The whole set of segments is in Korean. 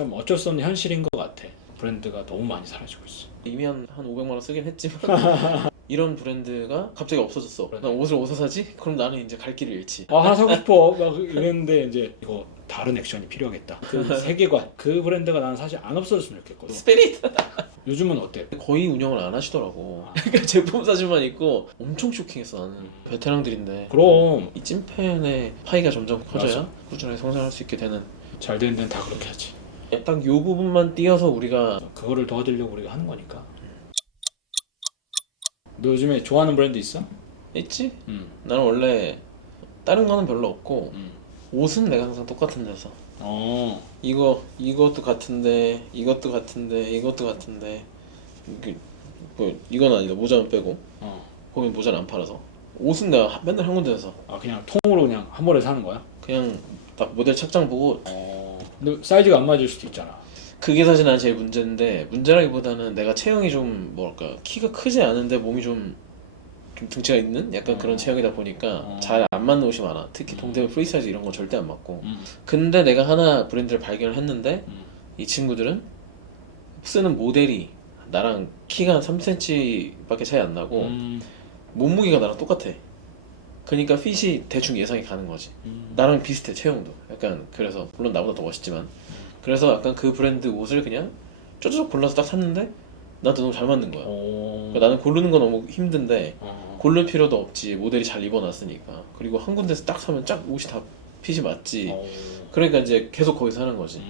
좀 어쩔 수 없는 현실인 것 같아. 브랜드가 너무 많이 사라지고 있어. 이미 한 500만 원 쓰긴 했지만 이런 브랜드가 갑자기 없어졌어. 그러네. 난 옷을 어디서 사지? 그럼 나는 이제 갈 길을 잃지. 하나 사고 싶어 막 이랬는데 이제 이거 다른 액션이 필요하겠다. 그 세계관, 그 브랜드가 나는 사실 안 없어졌으면 좋겠거든. 스피릿! 요즘은 어때? 거의 운영을 안 하시더라고. 그러니까 제품 사진만 있고 엄청 쇼킹했어 나는. 베테랑들인데 그럼 이 찐팬의 파이가 점점 커져야 맞아. 꾸준하게 성장할 수 있게 되는, 잘 되는 데는 다 그렇게 하지. 딱 요 부분만 띄어서 우리가 그거를 도와드리려고 우리가 하는 거니까. 너 요즘에 좋아하는 브랜드 있어? 있지? 응. 나는 원래 다른 거는 별로 없고 응. 옷은 내가 항상 똑같은 데서 이것도 같은데 이것도 같은데 이것도 같은데 이건 아니다. 모자만 빼고 거긴 모자를 안 팔아서 옷은 내가 맨날 한 군데에서 그냥 통으로 그냥 한 번에 사는 거야? 그냥 딱 모델 착장 보고. 근데 사이즈가 안 맞을 수도 있잖아. 그게 사실 난 제일 문제인데, 문제라기보다는 내가 체형이 좀 뭐랄까 키가 크지 않은데 몸이 좀 등치가 있는 약간 그런 체형이다 보니까 잘 안 맞는 옷이 많아. 특히 동대문 프리사이즈 이런 거 절대 안 맞고. 근데 내가 하나 브랜드를 발견을 했는데 이 친구들은 쓰는 모델이 나랑 키가 한 3cm 밖에 차이 안 나고 몸무게가 나랑 똑같아. 그러니까 핏이 대충 예상이 가는 거지. 나랑 비슷해 체형도. 약간 그래서 물론 나보다 더 멋있지만, 그래서 약간 그 브랜드 옷을 그냥 쪼쪼 골라서 딱 샀는데 나한테 너무 잘 맞는 거야. 그러니까 나는 고르는 건 너무 힘든데 고를 필요도 없지. 모델이 잘 입어놨으니까. 그리고 한 군데서 딱 사면 쫙 옷이 다 핏이 맞지. 그러니까 이제 계속 거기서 사는 거지.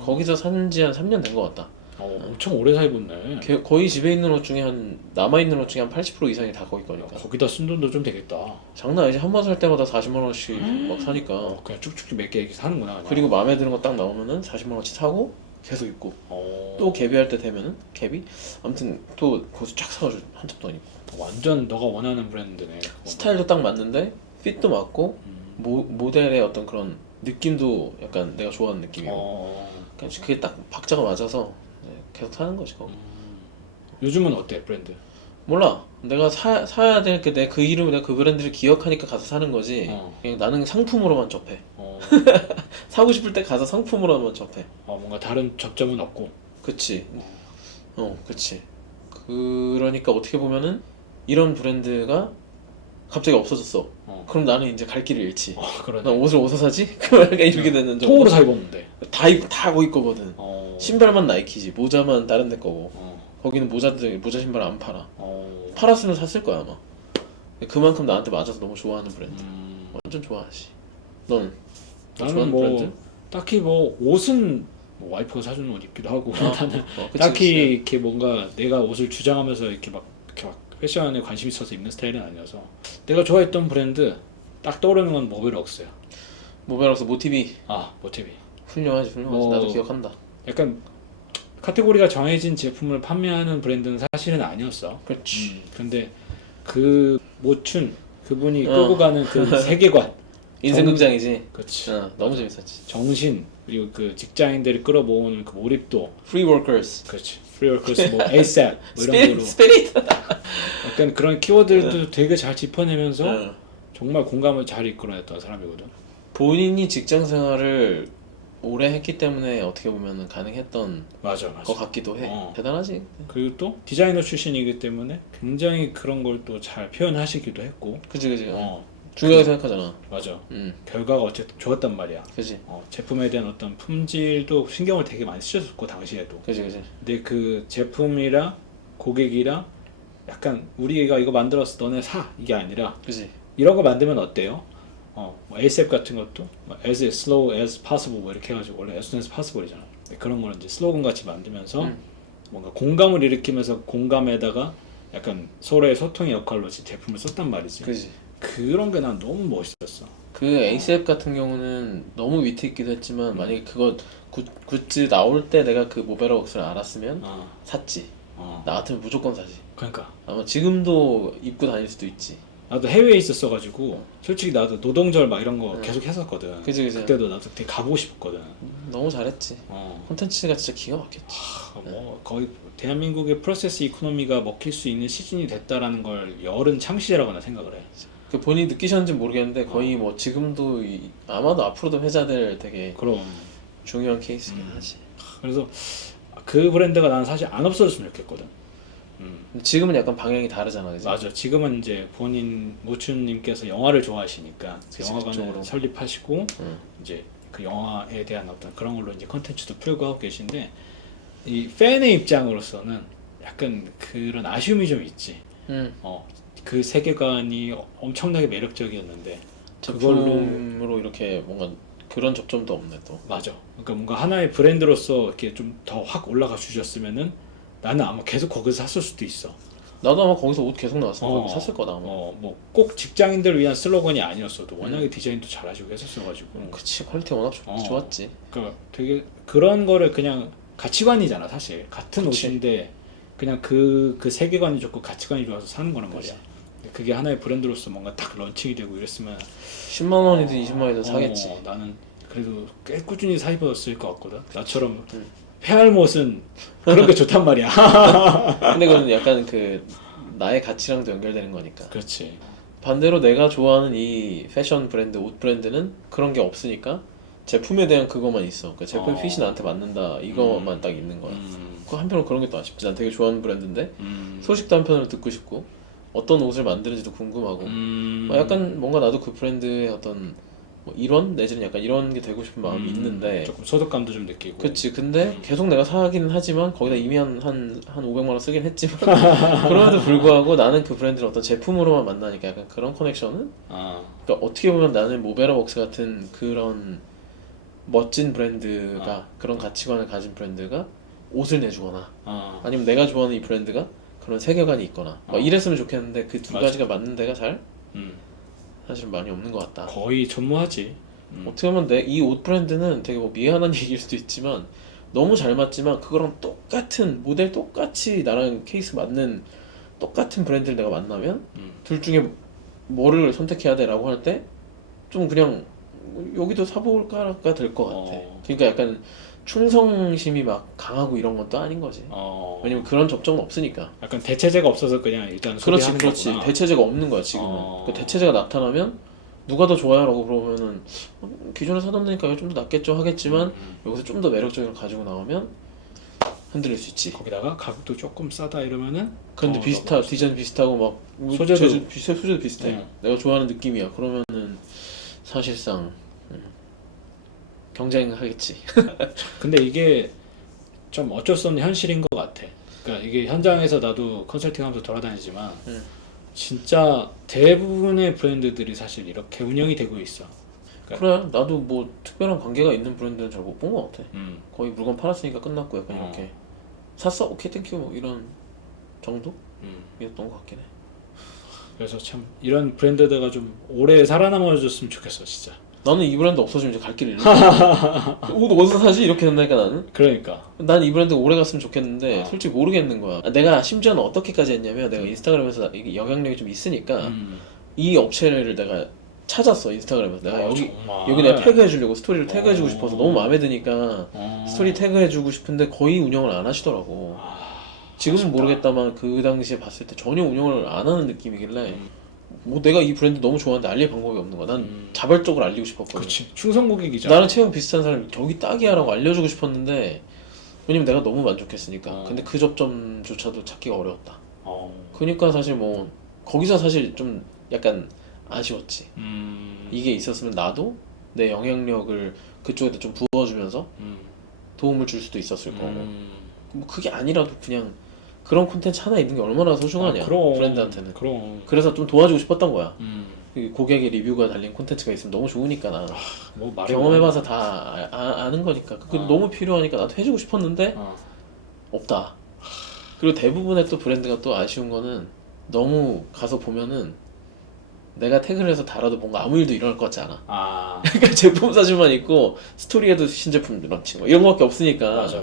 거기서 산 지 한 3년 된 것 같다. 엄청 오래 사 입었네. 거의 집에 있는 옷 중에 한 남아있는 옷 중에 한 80% 이상이 다 거기 거니까. 거기다 쓴 돈도 좀 되겠다. 장난 아니지. 한 번 살 때마다 40만 원씩 막 사니까. 그냥 쭉쭉 몇 개 이렇게 사는구나. 그냥. 그리고 마음에 드는 거 딱 나오면은 40만 원치 사고 계속 입고 또 개비할 때 되면은 개비? 아무튼 또 거기서 쫙 사가지고 한 짝도 안 입고. 완전 너가 원하는 브랜드네. 그거는. 스타일도 딱 맞는데 핏도 맞고 모델의 어떤 그런 느낌도 약간 내가 좋아하는 느낌이고. 그러니까 그게 딱 박자가 맞아서 계속 사는 거지 거기. 요즘은 어때 브랜드? 몰라. 내가 사야 될 게 내 그 이름, 내가 그 브랜드를 기억하니까 가서 사는 거지. 그냥 나는 상품으로만 접해. 사고 싶을 때 가서 상품으로만 접해. 뭔가 다른 접점은 없고. 그치. 그치. 그러니까 어떻게 보면은 이런 브랜드가 갑자기 없어졌어. 그럼 나는 이제 갈 길을 잃지. 그러네. 난 옷을 어디서 사지? 그럼 약간 이렇게 되는 정도. 통으로 사 입었는데. 다 거기 거거든. 신발만 나이키지. 모자만 다른 데 거고. 거기는 모자 신발 안 팔아. 팔았으면 샀을 거야 아마. 그만큼 나한테 맞아서 너무 좋아하는 브랜드. 완전 좋아하지. 넌 나는 좋아하는 뭐 브랜드? 딱히 뭐 옷은 뭐 와이프가 사주는 옷 입기도 하고. 나는 그치, 딱히 그치. 이렇게 뭔가 내가 옷을 주장하면서 이렇게 막 패션에 관심 있어서 입는 스타일은 아니어서. 내가 좋아했던 브랜드 딱 떠오르는 건 모베럭스야. 모베럭스 모티비 모티비. 훌륭하지. 나도 기억한다. 약간 카테고리가 정해진 제품을 판매하는 브랜드는 사실은 아니었어. 그렇지. 근데 그 모춘 그분이 끌고 가는 그 세계관, 인생극장이지. 그렇지. 너무 재밌었지. 정신, 그리고 그 직장인들을 끌어모으는 그 몰입도. Free Workers. 그렇지. 프리워커스, 뭐 ASAP 뭐 이런 거로 스피릿. 약간 그런 키워드들도 되게 잘 짚어내면서 정말 공감을 잘 이끌어냈던 사람이거든. 본인이 직장 생활을 오래 했기 때문에 어떻게 보면 가능했던 맞아. 것 같기도 해. 대단하지. 그리고 또 디자이너 출신이기 때문에 굉장히 그런 걸 또 잘 표현하시기도 했고. 그치. 중요하게 생각하잖아. 맞아. 결과가 어쨌든 좋았단 말이야. 그치. 제품에 대한 어떤 품질도 신경을 되게 많이 쓰셨고 당시에도. 그치. 근데 그 제품이랑 고객이랑 약간 우리가 이거 만들었어 너네 사 이게 아니라 그치. 이런 거 만들면 어때요? 뭐 ASAP 같은 것도 뭐 as slow as possible 뭐 이렇게 해가지고 원래 as soon as possible이잖아. 그런 거는 이제 슬로건 같이 만들면서 뭔가 공감을 일으키면서 공감에다가 약간 서로의 소통의 역할로 제품을 썼단 말이지. 그치. 그런 게 난 너무 멋있었어. 그 ASAP 같은 경우는 너무 위트 있기도 했지만 만약에 그거 굿즈 나올 때 내가 그 모베럭스를 알았으면 샀지. 나 같으면 무조건 사지. 그러니까 아마 지금도 입고 다닐 수도 있지. 나도 해외에 있었어가지고 솔직히 나도 노동절 막 이런 거 계속 했었거든. 그치. 그때도 나도 되게 가보고 싶었거든. 너무 잘했지. 콘텐츠가 진짜 기가 막혔지. 뭐 거의 대한민국의 프로세스 이코노미가 먹힐 수 있는 시즌이 됐다라는 걸 열은 창시제라고 나 생각을 해. 그 본인이 느끼셨는지 모르겠는데 거의 뭐 지금도 아마도 앞으로도 회자될 되게 그럼 중요한 케이스긴 하지. 그래서 그 브랜드가 나는 사실 안 없어졌으면 좋겠거든. 근데 지금은 약간 방향이 다르잖아, 그지? 맞아. 지금은 이제 본인 모춘님께서 영화를 좋아하시니까 그 그치, 영화관을 그쪽으로. 설립하시고 응. 이제 그 영화에 대한 어떤 그런 걸로 이제 컨텐츠도 풀고 하고 계신데 이 팬의 입장으로서는 약간 그런 아쉬움이 좀 있지. 응. 그 세계관이 엄청나게 매력적이었는데 그걸로 제품으로 이렇게 뭔가 그런 접점도 없네 또. 맞아. 그러니까 뭔가 하나의 브랜드로서 이렇게 좀 더 확 올라가 주셨으면은 나는 아마 계속 거기서 샀을 수도 있어. 나도 아마 거기서 옷 계속 나왔으면 어, 거기 샀을 거다 아마. 뭐 꼭 직장인들을 위한 슬로건이 아니었어도 워낙에 디자인도 잘하시고 했었어가지고. 그치, 퀄리티 워낙 좋았지. 그러니까 되게 그런 거를 그냥 가치관이잖아 사실. 같은 그치. 옷인데 그냥 그 세계관이 좋고 가치관이 좋아서 사는 거란 말이야. 그게 하나의 브랜드로서 뭔가 딱 런칭이 되고 이랬으면 10만 원이든 20만 원이든 사겠지. 나는 그래도 꽤 꾸준히 사 입었을 것 같거든. 나처럼 페알못은 그런 게 좋단 말이야. 근데 그건 약간 그 나의 가치랑도 연결되는 거니까. 그렇지. 반대로 내가 좋아하는 이 패션 브랜드, 옷 브랜드는 그런 게 없으니까 제품에 대한 그거만 있어. 그 제품 핏이 나한테 맞는다 이거만 딱 있는 거야. 그 한편으로 그런 게 또 아쉽지. 난 되게 좋아하는 브랜드인데 소식도 한편으로 듣고 싶고 어떤 옷을 만드는지도 궁금하고 약간 뭔가 나도 그 브랜드의 어떤 뭐 일원 내지는 약간 이런 게 되고 싶은 마음이 있는데 조금 소속감도 좀 느끼고. 그치. 근데 계속 내가 사기는 하지만 거기다 이미 한 500만 원 쓰긴 했지만 그럼에도 불구하고 나는 그 브랜드를 어떤 제품으로만 만나니까 약간 그런 커넥션은 그러니까 어떻게 보면 나는 모베라웍스 같은 그런 멋진 브랜드가 그런 가치관을 가진 브랜드가 옷을 내주거나 아니면 내가 좋아하는 이 브랜드가 그런 세계관이 있거나 막 이랬으면 좋겠는데 그 두 맞아. 가지가 맞는 데가 잘 음, 사실 많이 없는 것 같다. 거의 전무하지. 어떻게 보면 내 이 옷 브랜드는 되게 뭐 미안한 얘기일 수도 있지만 너무 잘 맞지만 그거랑 똑같은 모델 똑같이 나랑 케이스 맞는 똑같은 브랜드를 내가 만나면 둘 중에 뭐를 선택해야 돼라고 할 때 좀 그냥 여기도 사볼까가 될 것 같아. 그러니까 약간 충성심이 막 강하고 이런 것도 아닌 거지. 왜냐면 그런 접점은 없으니까. 약간 대체제가 없어서 그냥 일단 그렇지, 소비하는 그렇지. 거구나. 대체제가 없는 거야 지금은. 그 대체제가 나타나면 누가 더 좋아요라고 물어보면은 기존에 사던 데니까 이거 좀 더 낫겠죠 하겠지만 여기서 좀 더 매력적인 걸 가지고 나오면 흔들릴 수 있지. 거기다가 가격도 조금 싸다 이러면은 그런데 디자인 비슷하고 막 소재도 소재도 비슷해. 응. 내가 좋아하는 느낌이야. 그러면은 사실상 경쟁하겠지. 근데 이게 좀 어쩔 수 없는 현실인 것 같아. 그러니까 이게 현장에서 나도 컨설팅하면서 돌아다니지만 진짜 대부분의 브랜드들이 사실 이렇게 운영이 되고 있어. 그래, 나도 뭐 특별한 관계가 있는 브랜드는 잘 못 본 것 같아. 음, 거의 물건 팔았으니까 끝났고 약간 이렇게 샀어? 오케이 땡큐 뭐 이런 정도? 이었던 것 같긴 해. 그래서 참 이런 브랜드들가 좀 오래 살아남아줬으면 좋겠어, 진짜. 나는 이 브랜드 없어지면 이제 갈 길을 잃는 옷 어디서 사지? 이렇게 된다니까 나는. 그러니까. 난 이 브랜드가 오래 갔으면 좋겠는데 솔직히 모르겠는 거야. 내가 심지어는 어떻게까지 했냐면 내가 인스타그램에서 이게 영향력이 좀 있으니까 이 업체를 내가 찾았어. 인스타그램에서 내가 정말. 여기 내가 태그해주려고 스토리를 태그해주고 싶어서 너무 마음에 드니까 스토리 태그해주고 싶은데 거의 운영을 안 하시더라고. 지금은 아쉽다. 모르겠다만 그 당시에 봤을 때 전혀 운영을 안 하는 느낌이길래 뭐 내가 이 브랜드 너무 좋아하는데 알릴 방법이 없는 거야. 난 자발적으로 알리고 싶었거든. 그렇지. 충성 고객이잖아. 나랑 체형 비슷한 사람이 저기 딱이야라고 알려주고 싶었는데 왜냐면 내가 너무 만족했으니까. 근데 그 접점조차도 찾기가 어려웠다. 그러니까 사실 뭐 거기서 사실 좀 약간 아쉬웠지. 이게 있었으면 나도 내 영향력을 그쪽에다 좀 부어주면서 도움을 줄 수도 있었을 거고. 뭐 그게 아니라도 그냥 그런 콘텐츠 하나 있는 게 얼마나 소중하냐. 그럼. 브랜드한테는. 그럼. 그래서 좀 도와주고 싶었던 거야. 그 고객의 리뷰가 달린 콘텐츠가 있으면 너무 좋으니까 나 뭐 말이 경험해봐서 다 아는 거니까 그게 너무 필요하니까 나도 해주고 싶었는데 없다. 그리고 대부분의 또 브랜드가 또 아쉬운 거는 너무 가서 보면은 내가 태그를 해서 달아도 뭔가 아무 일도 일어날 것 같지 않아. 그러니까 제품 사진만 있고 스토리에도 신제품 런칭 뭐 이런 거밖에 없으니까. 맞아.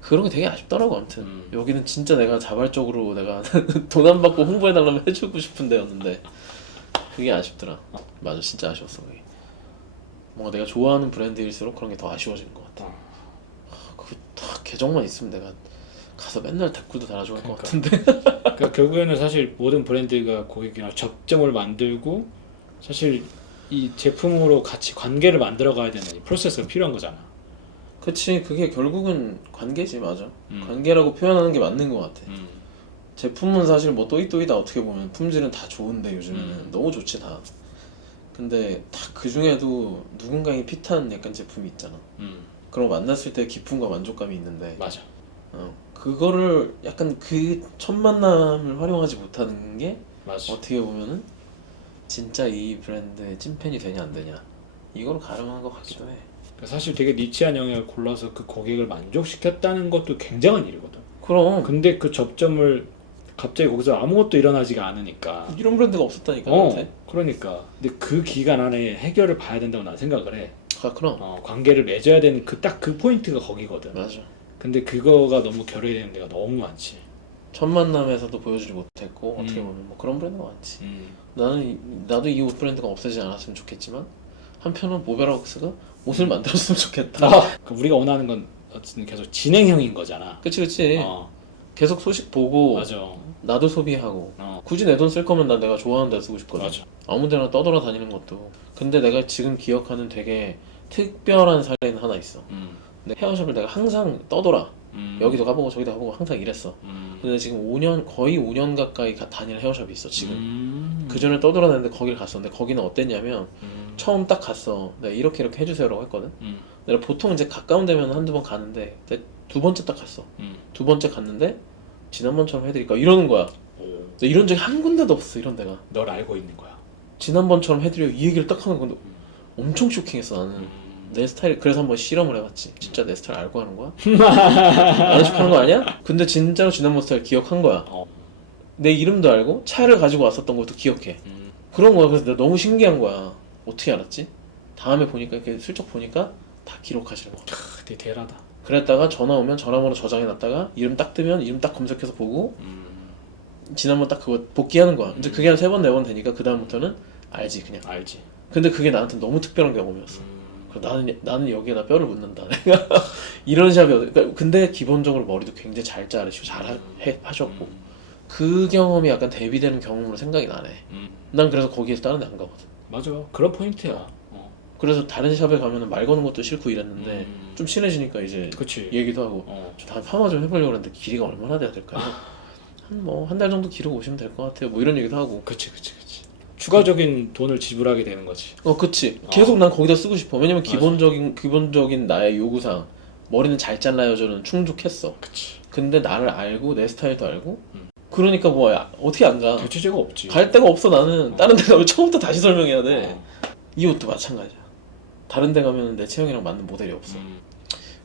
그런 게 되게 아쉽더라고. 아무튼 여기는 진짜 내가 자발적으로 내가 돈 안 받고 홍보해달라면 해주고 싶은 데였는데 그게 아쉽더라. 맞아, 진짜 아쉬웠어 그게. 뭔가 내가 좋아하는 브랜드일수록 그런 게 더 아쉬워지는 것 같아. 그거 딱 계정만 있으면 내가 가서 맨날 댓글도 달아줄 것 같은데. 그러니까 결국에는 사실 모든 브랜드가 고객이랑 접점을 만들고 사실 이 제품으로 같이 관계를 만들어 가야 되는 이 프로세스가 필요한 거잖아. 그치, 그게 결국은 관계지. 맞아. 관계라고 표현하는 게 맞는 것 같아. 제품은 사실 뭐 또이또이다. 어떻게 보면 품질은 다 좋은데 요즘에는 너무 좋지 다. 근데 딱 그 중에도 누군가에게 핏한 약간 제품이 있잖아. 그런 거 만났을 때 기쁨과 만족감이 있는데 맞아. 그거를 약간 그 첫 만남을 활용하지 못하는 게 맞아. 어떻게 보면은 진짜 이 브랜드의 찐팬이 되냐 안 되냐 이걸 가름한 것 같기도 해. 사실 되게 니치한 영역을 골라서 그 고객을 만족시켰다는 것도 굉장한 일이거든. 그럼 근데 그 접점을 갑자기 거기서 아무것도 일어나지가 않으니까. 이런 브랜드가 없었다니까 나한테. 그러니까. 근데 그 기간 안에 해결을 봐야 된다고 난 생각을 해. 그럼 관계를 맺어야 되는 그 딱 그 포인트가 거기거든. 맞아. 근데 그거가 너무 결여되는 데가 너무 많지. 첫 만남에서도 보여주지 못했고 어떻게 보면 뭐 그런 브랜드가 많지. 나도 이 옷 브랜드가 없어지지 않았으면 좋겠지만 한편은 모베락스가 옷을 만들었으면 좋겠다. 그러니까 우리가 원하는 건 어쨌든 계속 진행형인 거잖아. 그치. 어, 계속 소식 보고 맞아. 나도 소비하고 어, 굳이 내 돈 쓸 거면 난 내가 좋아하는 데 쓰고 싶거든. 맞아. 아무 데나 떠돌아 다니는 것도. 근데 내가 지금 기억하는 되게 특별한 사례는 하나 있어. 근데 헤어샵을 내가 항상 떠돌아. 여기도 가보고 저기도 가보고 항상 이랬어. 근데 지금 5년 거의 5년 가까이 다니는 헤어샵이 있어 지금. 그 전에 떠돌아다녔는데 거기를 갔었는데 거기는 어땠냐면 처음 딱 갔어. 내가 이렇게 해주세요라고 했거든. 내가 보통 이제 가까운 데면 한두 번 가는데 내가 두 번째 딱 갔어. 두 번째 갔는데 지난번처럼 해드릴까 이러는 거야. 나 이런 적이 한 군데도 없어 이런 데가. 널 알고 있는 거야. 지난번처럼 해드려 이 얘기를 딱 하는 건데 엄청 쇼킹했어 나는. 내 스타일. 그래서 한번 실험을 해봤지. 진짜 내 스타일 알고 하는 거야? 아는 척 하는 거 아니야? 근데 진짜로 지난번 스타일 기억한 거야. 내 이름도 알고 차를 가지고 왔었던 것도 기억해. 그런 거야. 그래서 내가 너무 신기한 거야. 어떻게 알았지? 다음에 보니까 이렇게 슬쩍 보니까 다 기록하시는 거야. 되게 대단하다. 그랬다가 전화 오면 전화번호 저장해놨다가 이름 딱 뜨면 이름 딱 검색해서 보고 지난번 딱 그거 복귀하는 거야. 이제 그게 한 3번 4번 되니까 그 다음부터는 알지 그냥. 알지. 근데 그게 나한테 너무 특별한 경험이었어. 나는 여기에다 뼈를 묻는다. 내가 이런 샵이었어. 그러니까 근데 기본적으로 머리도 굉장히 잘 자르시고 잘 하셨고 그 경험이 약간 대비되는 경험으로 생각이 나네. 난 그래서 거기에서 다른 데 안 가거든. 맞아. 그런 포인트야. 그래서 다른 샵에 가면은 말 거는 것도 싫고 이랬는데 좀 친해지니까 이제 그치. 얘기도 하고 저 다음에 파마 좀 해보려고 그랬는데 길이가 얼마나 돼야 될까요? 한 달 정도 기르고 오시면 될 것 같아요. 뭐 이런 얘기도 하고. 그치. 추가적인 돈을 지불하게 되는 거지. 그치. 계속 난 거기다 쓰고 싶어. 왜냐면 맞아. 기본적인 나의 요구사항 머리는 잘 잘라요 저는 충족했어. 그치. 근데 나를 알고 내 스타일도 알고 그러니까 뭐 어떻게 안 가? 대체제가 없지. 갈 데가 없어 나는. 다른 데 가면 처음부터 다시 설명해야 돼. 이 옷도 마찬가지야. 다른 데 가면 내 체형이랑 맞는 모델이 없어.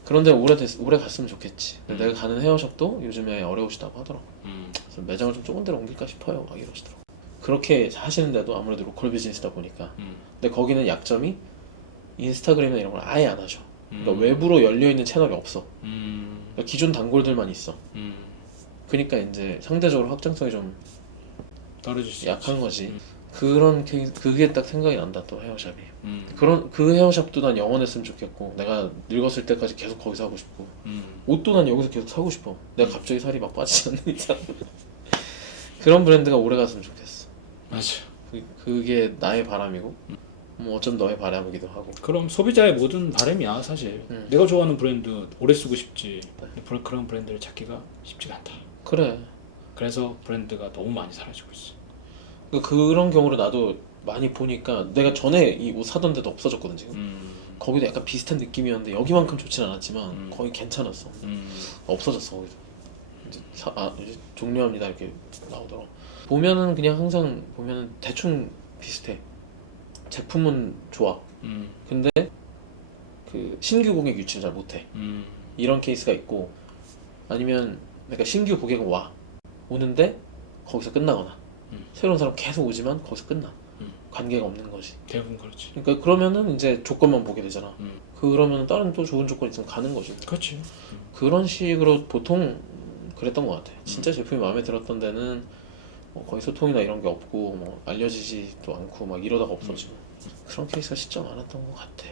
그런데 오래 갔으면 좋겠지. 근데 내가 가는 헤어샵도 요즘에 어려우시다고 하더라고. 그래서 매장을 좀 좁은 데로 옮길까 싶어요. 막 이러시더라고. 그렇게 하시는데도 아무래도 로컬 비즈니스다 보니까. 근데 거기는 약점이 인스타그램이나 이런 걸 아예 안 하죠. 그러니까 외부로 열려있는 채널이 없어. 그러니까 기존 단골들만 있어. 그러니까 이제 상대적으로 확장성이 좀 떨어질 수 약한 있지. 거지. 그게 딱 생각이 난다 또 헤어샵이. 그 헤어샵도 난 영원했으면 좋겠고 내가 늙었을 때까지 계속 거기서 하고 싶고 옷도 난 여기서 계속 사고 싶어. 내가 갑자기 살이 막 빠지지 않는 이상. 그런 브랜드가 오래 갔으면 좋겠어. 맞아. 그게 나의 바람이고 뭐 어쩜 너의 바람이기도 하고. 그럼 소비자의 모든 바람이야 사실. 내가 좋아하는 브랜드 오래 쓰고 싶지. 근데 그런 브랜드를 찾기가 쉽지가 않다. 그래. 그래서 브랜드가 너무 많이 사라지고 있어. 그러니까 그런 경우를 나도 많이 보니까 내가 전에 이 옷 사던 데도 없어졌거든 지금. 거기도 약간 비슷한 느낌이었는데 여기만큼 좋진 않았지만 거의 괜찮았어. 없어졌어 거기도. 이제 종료합니다 이렇게 나오더라고. 보면은 그냥 항상 보면은 대충 비슷해. 제품은 좋아. 근데 그 신규 고객 유치를 잘 못해. 이런 케이스가 있고 아니면 그러니까 신규 고객은 오는데 거기서 끝나거나 새로운 사람 계속 오지만 거기서 끝나. 관계가 없는 거지. 대부분 그렇지. 그러니까 그러면은 이제 조건만 보게 되잖아. 그러면 다른 또 좋은 조건 있으면 가는 거지. 그렇지. 그런 식으로 보통 그랬던 것 같아. 진짜 제품이 마음에 들었던 데는 뭐 거의 소통이나 이런 게 없고 뭐 알려지지도 않고 막 이러다가 없어지고 그런 케이스가 진짜 많았던 것 같아.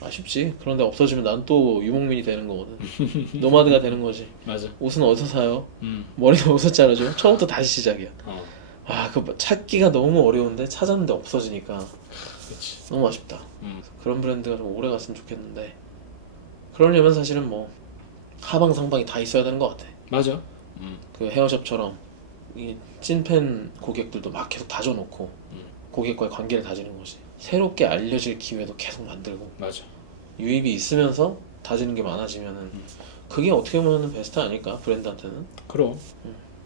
아쉽지. 그런데 없어지면 난 또 유목민이 되는 거거든. 노마드가 되는 거지. 맞아. 옷은 어디서 사요? 머리도 어디서 자르죠? 처음부터 다시 시작이야. 그 찾기가 너무 어려운데 찾았는데 없어지니까 그렇지. 너무 아쉽다. 그런 브랜드가 좀 오래 갔으면 좋겠는데 그러려면 사실은 뭐 하방 상방이 다 있어야 되는 것 같아. 맞아. 그 헤어샵처럼 이 찐팬 고객들도 막 계속 다져놓고 고객과의 관계를 다지는 거지. 새롭게 알려질 기회도 계속 만들고 맞아. 유입이 있으면서 다지는 게 많아지면은 그게 어떻게 보면 베스트 아닐까 브랜드한테는. 그럼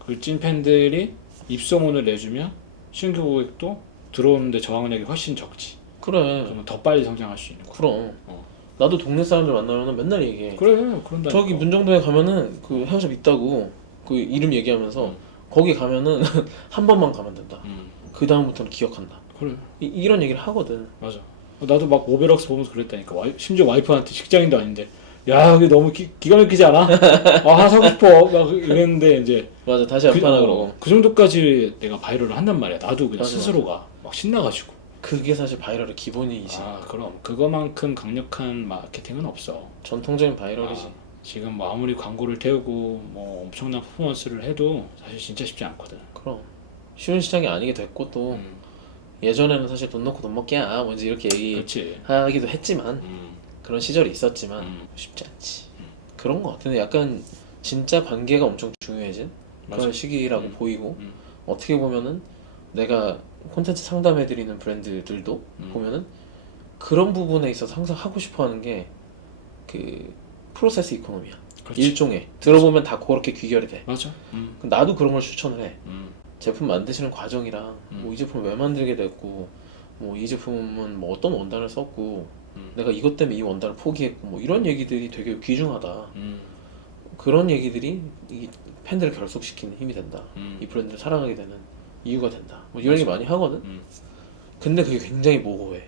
그 찐팬들이 입소문을 내주면 신규 고객도 들어오는데 저항력이 훨씬 적지. 그래. 그러면 더 빨리 성장할 수 있는 거야. 그럼 어. 나도 동네 사람들 만나면 맨날 얘기해. 그래, 그런다니까. 저기 문정동에 가면은 그 헤어샵 있다고 그 이름 얘기하면서 거기 가면은 한 번만 가면 된다. 그 다음부터는 기억한다. 그래. 이런 얘기를 하거든. 맞아. 나도 막 모베럭스 보면서 그랬다니까. 심지어 와이프한테 직장인도 아닌데, 야, 여기 너무 기가 막히지 않아? 아, 하나 사고 싶어. 막 이랬는데 이제 맞아, 다시 안 파나 그러고. 그 정도까지 내가 바이럴을 한단 말이야. 나도 그냥 맞아, 스스로가 막 신나가지고. 그게 사실 바이럴의 기본이지. 아, 그럼 그거만큼 강력한 마케팅은 없어. 전통적인 바이럴이지. 아, 지금 뭐 아무리 광고를 태우고 뭐 엄청난 퍼포먼스를 해도 사실 진짜 쉽지 않거든. 그럼 쉬운 시장이 아니게 됐고 또 예전에는 사실 돈 넣고 돈 먹기야 뭔지 이렇게 그렇지. 얘기하기도 했지만 그런 시절이 있었지만 음. 쉽지 않지. 그런 거 같은데 약간 진짜 관계가 엄청 중요해진 그런 맞아. 시기라고 보이고 음. 어떻게 보면은 내가 콘텐츠 상담해드리는 브랜드들도 보면은 그런 부분에 있어서 항상 하고 싶어하는 게 그 프로세스 이코노미야. 그렇지. 일종의 들어보면 다 그렇게 귀결이 돼. 맞아. 나도 그런 걸 추천을 해. 음. 제품 만드시는 과정이랑 뭐 이 제품을 왜 만들게 됐고 뭐 이 제품은 뭐 어떤 원단을 썼고 내가 이것 때문에 이 원단을 포기했고 뭐 이런 얘기들이 되게 귀중하다. 그런 얘기들이 이 팬들을 결속시키는 힘이 된다. 이 브랜드를 사랑하게 되는 이유가 된다. 뭐 이런 얘기 많이 하거든. 근데 그게 굉장히 모호해.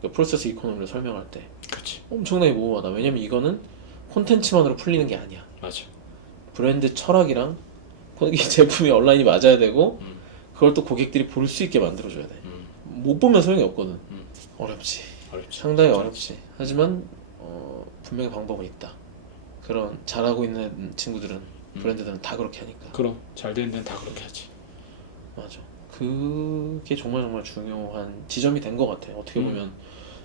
그 프로세스 이코노미를 설명할 때 그렇지. 엄청나게 모호하다. 왜냐면 이거는 콘텐츠만으로 풀리는 게 아니야. 맞아. 브랜드 철학이랑 이 제품이 온라인이 맞아야 되고 그걸 또 고객들이 볼 수 있게 만들어줘야 돼. 못 보면 소용이 없거든. 어렵지. 상당히 어렵지. 하지만 분명히 방법은 있다. 그런 잘하고 있는 친구들은 브랜드들은 다 그렇게 하니까. 그럼 잘 되는 데는 다 그렇게 하지. 맞아. 그게 정말 정말 중요한 지점이 된 것 같아. 어떻게 보면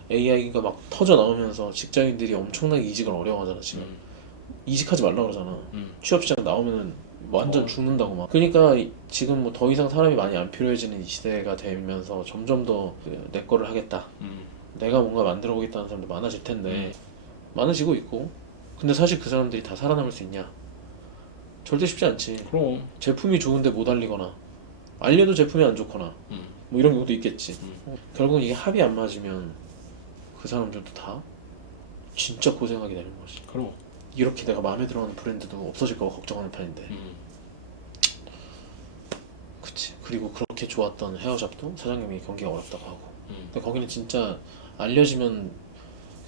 AI가 막 터져 나오면서 직장인들이 엄청나게 이직을 어려워하잖아 지금. 이직하지 말라 그러잖아. 취업 시장 나오면은 완전 죽는다고 막. 그러니까 지금 뭐 더 이상 사람이 많이 안 필요해지는 이 시대가 되면서 점점 더 내 거를 하겠다. 내가 뭔가 만들어 보겠다는 사람들 많아질 텐데 많아지고 있고. 근데 사실 그 사람들이 다 살아남을 수 있냐? 절대 쉽지 않지. 그럼. 제품이 좋은데 못 알리거나 알려도 제품이 안 좋거나 뭐 이런 경우도 있겠지. 결국은 이게 합이 안 맞으면 그 사람들도 다 진짜 고생하게 되는 거지. 그럼. 이렇게 내가 마음에 들어하는 브랜드도 없어질까 봐 걱정하는 편인데. 그치. 그리고 그렇게 좋았던 헤어샵도 사장님이 경기가 어렵다고 하고. 근데 거기는 진짜 알려지면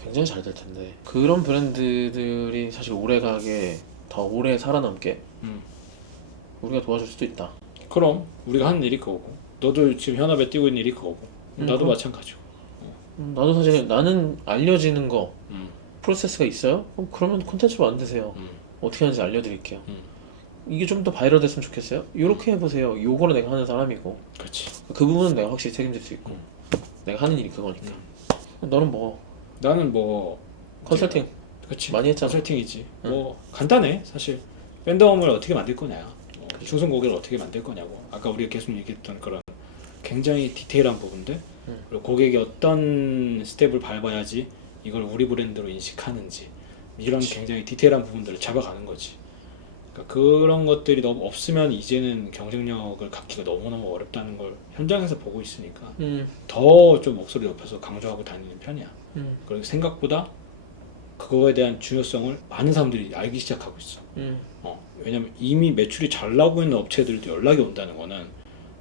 굉장히 잘 될 텐데. 그런 브랜드들이 사실 오래가게 더 오래 살아남게 우리가 도와줄 수도 있다. 그럼 우리가 하는 일이 그거고, 너도 지금 현업에 뛰고 있는 일이 그거고, 나도 그럼. 마찬가지고. 나도 사실 나는 알려지는 거 프로세스가 있어요? 그러면 콘텐츠로 만드세요. 어떻게 하는지 알려드릴게요. 이게 좀 더 바이럴 됐으면 좋겠어요? 이렇게 해보세요. 요거를 내가 하는 사람이고 그렇지. 그 부분은 내가 확실히 책임질 수 있고 내가 하는 일이 그거니까. 너는 뭐 나는 뭐 컨설팅 그렇지. 많이 했잖아. 컨설팅이지. 뭐 간단해 사실. 팬덤을 어떻게 만들 거냐, 충성 고객을 어떻게 만들 거냐고. 아까 우리가 계속 얘기했던 그런 굉장히 디테일한 부분들, 그리고 고객이 어떤 스텝을 밟아야지 이걸 우리 브랜드로 인식하는지, 이런 굉장히 디테일한 부분들을 잡아가는 거지. 그러니까 그런 것들이 너무 없으면 이제는 경쟁력을 갖기가 너무너무 어렵다는 걸 현장에서 보고 있으니까 더 좀 목소리 높여서 강조하고 다니는 편이야. 그리고 생각보다 그거에 대한 중요성을 많은 사람들이 알기 시작하고 있어. 왜냐면 이미 매출이 잘 나오고 있는 업체들도 연락이 온다는 거는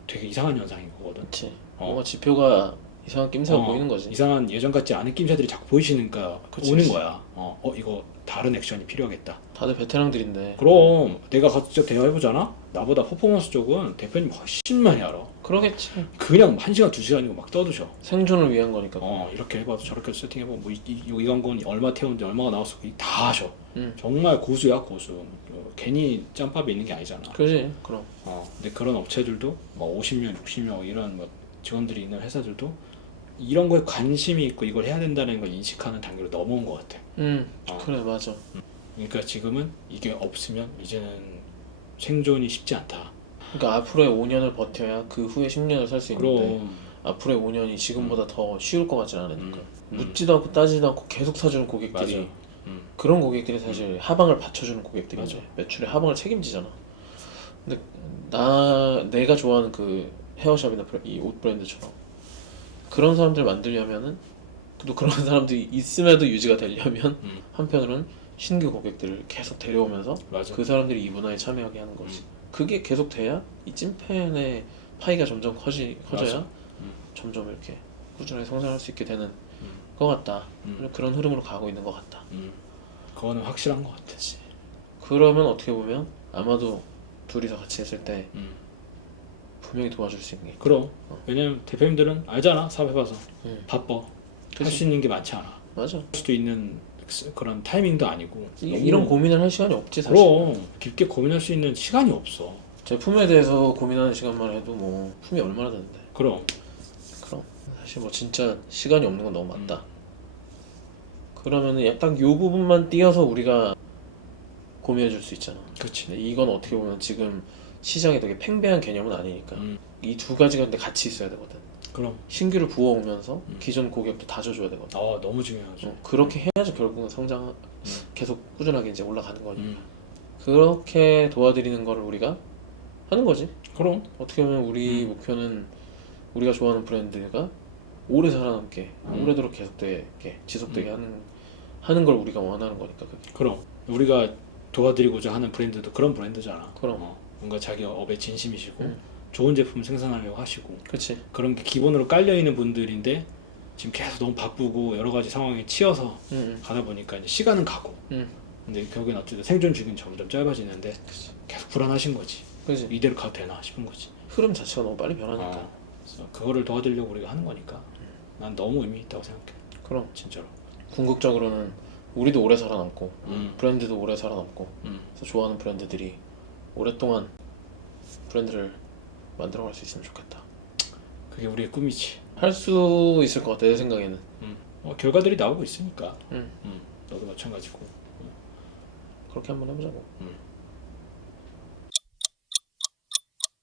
되게 이상한 현상인 거거든. 그치. 뭔가 지표가 이상한 낌새가 보이는 거지. 이상한 예전 같지 않은 낌새들이 자꾸 보이시니까 그치, 오는 그치. 거야. 이거 다른 액션이 필요하겠다. 다들 베테랑들인데. 그럼 내가 가서 직접 대화해보잖아? 나보다 퍼포먼스 쪽은 대표님 훨씬 많이 알아. 그러겠지. 그냥 1시간 2시간이고 막 떠드셔. 생존을 위한 거니까. 이렇게 해봐도 저렇게 세팅해보고 뭐 이 광고는 얼마 태웠는데 얼마가 나왔어, 다 하셔. 음. 정말 고수야, 고수. 괜히 짬밥이 있는 게 아니잖아. 그지. 그럼. 근데 그런 업체들도 뭐 50명, 60명 이런 뭐 직원들이 있는 회사들도 이런 거에 관심이 있고 이걸 해야 된다는 걸 인식하는 단계로 넘어온 것 같아. 그래 맞아. 그러니까 지금은 이게 없으면 이제는 생존이 쉽지 않다. 그러니까 앞으로의 5년을 버텨야 그 후에 10년을 살 수 있는데 그럼 앞으로의 5년이 지금보다 더 쉬울 것 같진 않으니까 음. 묻지도 않고 따지도 않고 계속 사주는 고객들이 맞아. 그런 고객들이 사실 하방을 받쳐주는 고객들이지. 맞아. 매출의 하방을 책임지잖아. 근데 내가 좋아하는 그 헤어샵이나 이 옷 브랜드처럼 그런 사람들 만들려면은 또 그런 사람들이 있음에도 유지가 되려면 한편으로는 신규 고객들을 계속 데려오면서 맞아. 그 사람들이 이 문화에 참여하게 하는 거지. 그게 계속 돼야 이 찐팬의 파이가 점점 커져야 맞아. 점점 이렇게 꾸준하게 성장할 수 있게 되는 것 같다. 그런 흐름으로 가고 있는 것 같다. 그거는 확실한 것 같아. 그러면 어떻게 보면 아마도 둘이서 같이 했을 때 음. 분명히 도와줄 수 있는 게 그럼 왜냐면 대표님들은 알잖아. 사업해봐서 바빠. 할 그치. 수 있는 게 많지 않아. 할 맞아. 수도 있는 그런 타이밍도 아니고. 이런 고민을 할 시간이 없지 사실. 그럼 깊게 고민할 수 있는 시간이 없어. 제품에 대해서 고민하는 시간만 해도 뭐 품이 얼마나 되는데. 그럼 그럼 사실 뭐 진짜 시간이 없는 건 너무 맞다. 그러면은 딱 요 부분만 띄어서 우리가 고민해 줄 수 있잖아. 그렇지. 근데 이건 어떻게 보면 지금 시장에 되게 팽배한 개념은 아니니까 이 두 가지가 근데 같이 있어야 되거든. 그럼 신규를 부어오면서 기존 고객도 다져줘야 되거든. 너무 중요하죠. 그렇게 해야지 결국은 성장 계속 꾸준하게 이제 올라가는 거니까. 그렇게 도와드리는 거를 우리가 하는 거지. 그럼 어떻게 보면 우리 목표는 우리가 좋아하는 브랜드가 오래 살아남게 오래도록 계속되게 지속되게 하는 걸 우리가 원하는 거니까 그게. 그럼 우리가 도와드리고자 하는 브랜드도 그런 브랜드잖아. 그럼. 뭔가 자기 업에 진심이시고 좋은 제품 생산하려고 하시고 그렇지. 그런 게 기본으로 깔려 있는 분들인데 지금 계속 너무 바쁘고 여러 가지 상황에 치여서 가다 보니까 이제 시간은 가고 근데 결국엔 어쨌든 생존 주기는 점점 짧아지는데 계속 불안하신 거지. 그렇지. 이대로 가도 되나 싶은 거지. 흐름 자체가 너무 빨리 변하니까. 그래서 그거를 도와드리려고 우리가 하는 거니까 난 너무 의미 있다고 생각해. 그럼 진짜로. 궁극적으로는 우리도 오래 살아남고 브랜드도 오래 살아남고 음. 그래서 좋아하는 브랜드들이 오랫동안 브랜드를 만들어갈 수 있으면 좋겠다. 그게 우리의 꿈이지. 할 수 있을 것 같아 내 생각에는. 결과들이 나오고 있으니까. 응. 너도 마찬가지고. 그렇게 한번 해보자고.